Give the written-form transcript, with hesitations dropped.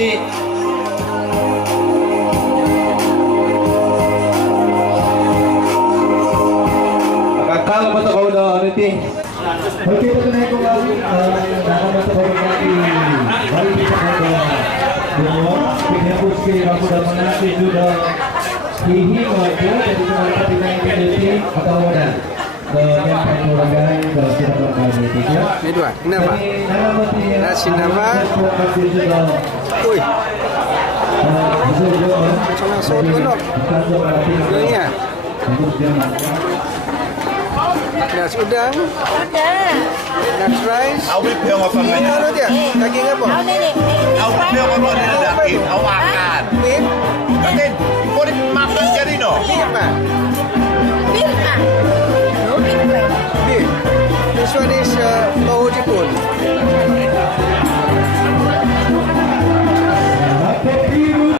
Jadi kakak apa tu kau dah nanti? Okey, perkenalkan kembali nama masa baru kami balik kita pada dua penghapus ke aku dah menanti juga hihi wajah jadi kita tidak ini atau mana yang pengurangan dan kita berkali tiga. Ini dua. Kenapa? Nasi nama. Ui. Macam langsung penuh. Dunia. Nasi udang. Nasi rice. Au biết theo một phần này Ini apa dia? Daging apa? Au biết theo một phần này là đặc biệt au makan. Beef. Kan, kau ni makan jadi no. Beef apa? Beef. This one is tahu Jepun.